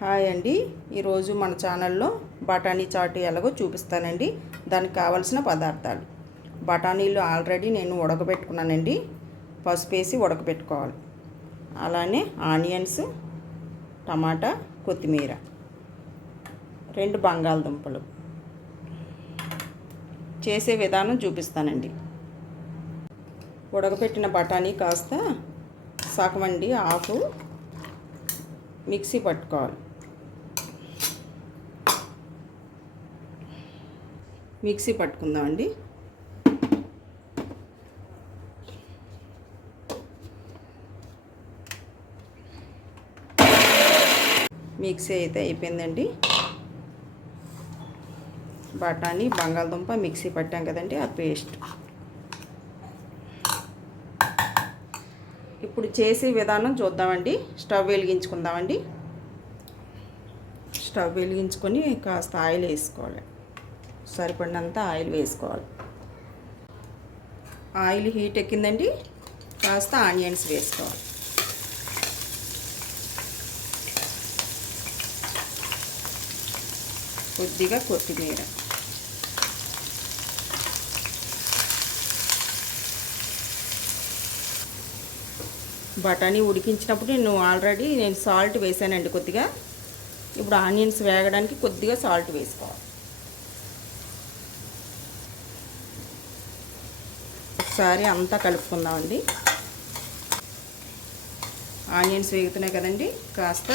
Hi అండి, ఈరోజు మన ఛానల్లో బఠానీ చాట్ ఎలాగో చూపిస్తానండి. దానికి కావాల్సిన పదార్థాలు: బఠానీలు ఆల్రెడీ నేను ఉడకబెట్టుకున్నానండి. పసుపు వేసి ఉడకబెట్టుకోవాలి. అలానే ఆనియన్స్, టమాటా, కొత్తిమీర, 2 బంగాళదుంపలు. చేసే విధానం చూపిస్తానండి. ఉడకబెట్టిన బఠానీ కాస్త సగం అండి, హాఫ్ మిక్సీ పట్టుకోవాలి. మిక్సీ పట్టుకుందామండి. మిక్సీ అయితే అయిపోయిందండి. బఠానీ, బంగాళదుంప మిక్సీ పట్టాం కదండి, ఆ పేస్ట్. ఇప్పుడు చేసే విధానం చూద్దామండి. స్టవ్ వెలిగించుకుందామండి. స్టవ్ వెలిగించుకొని కాస్త ఆయిల్ వేసుకోవాలి. సరిపడినంత ఆయిల్ వేసుకోవాలి. ఆయిల్ హీట్ ఎక్కిందండి, కాస్త ఆనియన్స్ వేసుకోవాలి. కొద్దిగా కొత్తిమీర, బఠానీ ఉడికించినప్పుడు నేను సాల్ట్ వేసానండి కొద్దిగా. ఇప్పుడు ఆనియన్స్ వేగడానికి కొద్దిగా సాల్ట్ వేసుకోవాలి. ఒకసారి అంతా కలుపుకుందామండి. ఆనియన్స్ వేగుతున్నాయి కదండి, కాస్త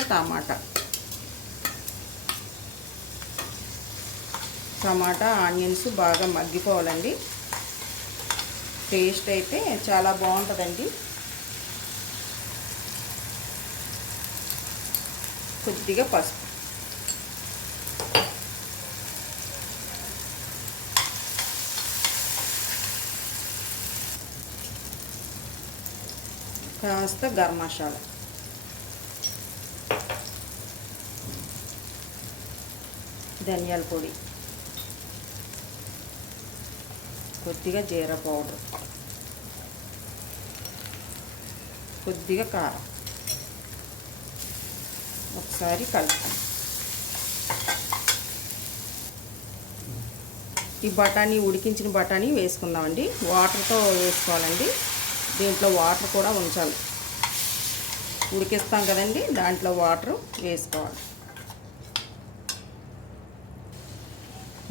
టమాటా ఆనియన్స్ బాగా మగ్గిపోవాలండి. టేస్ట్ అయితే చాలా బాగుంటుందండి. కొద్దిగా పసుపు, కాస్త గరం మసాలా, ధనియాల పొడి, కొద్దిగా జీరా పౌడర్, కొద్దిగా కారం. ఒకసారి కలుపుతాం. ఈ బఠానీ, ఉడికించిన బఠానీ వేసుకుందామండి. వాటర్తో వేసుకోవాలండి. దీంట్లో వాటర్ కూడా ఉంచాలి. ఉడికిస్తాం కదండి, దాంట్లో వాటర్ వేసుకోవాలి.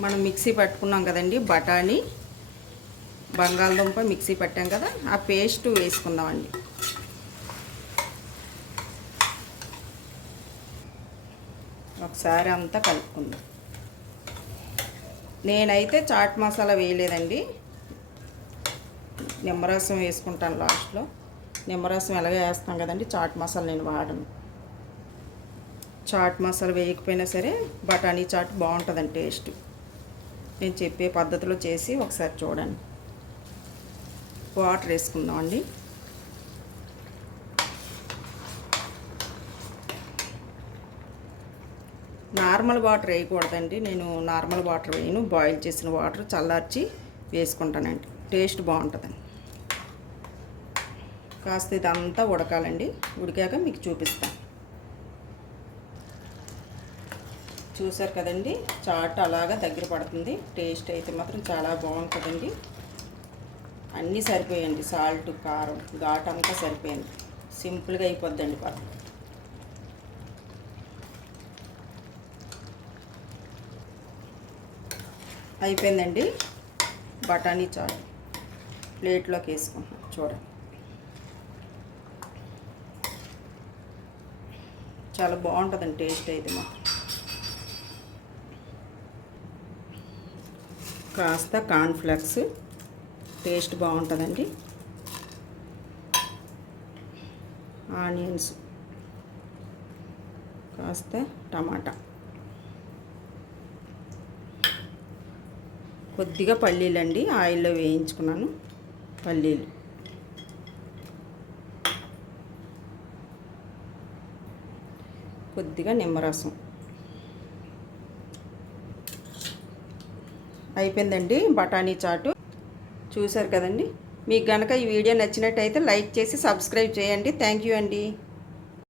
మనం మిక్సీ పట్టుకున్నాం కదండి, బఠానీ, బంగాళదుంప మిక్సీ పట్టాం కదా, ఆ పేస్ట్ వేసుకుందామండి. ఒకసారి అంతా కలుపుకుందాం. నేనైతే చాట్ మసాలా వేయలేదండి, నిమ్మరసం వేసుకుంటాను లాస్ట్లో. నిమ్మరసం ఎలాగ వేస్తాం కదండి, చాట్ మసాలా నేను వాడను. చాట్ మసాలా వేయకపోయినా సరే బఠానీ చాట్ బాగుంటుందండి టేస్ట్. నేను చెప్పే పద్ధతిలో చేసి ఒకసారి చూడండి. వాటర్ వేసుకుందామండి. నార్మల్ వాటర్ వేయకూడదండి, నేను నార్మల్ వాటర్ వేయను. బాయిల్ చేసిన వాటర్ చల్లార్చి వేసుకుంటానండి, టేస్ట్ బాగుంటుందండి. కాస్త ఇదంతా ఉడకాలండి. ఉడికాక మీకు చూపిస్తాను. చూసారు కదండి, చాట్ అలాగా దగ్గర పడుతుంది. టేస్ట్ అయితే మాత్రం చాలా బాగుంటుందండి. అన్నీ సరిపోయండి, సాల్ట్, కారం, ఘాటు అంతా సరిపోయింది. సింపుల్గా అయిపోద్దండి పద్ధతి. అయిపోయిందండి బఠానీ చాట్. ప్లేట్లోకి వేసుకుంటున్నాం చూడండి. చాలా బాగుంటుందండి టేస్ట్ అయితే మాత్రం. కాస్త కార్న్ఫ్లెక్స్, టేస్ట్ బాగుంటుందండి. ఆనియన్స్, కాస్త టమాటా, కొద్దిగా పల్లీలండి, ఆయిల్లో వేయించుకున్నాను పల్లీలు, కొద్దిగా నిమ్మరసం. అయిపోయిందండి బఠానీ చాటు. చూసారు కదండి. మీకు కనుక ఈ వీడియో నచ్చినట్టయితే లైక్ చేసి సబ్స్క్రైబ్ చేయండి. థ్యాంక్ యూ అండి.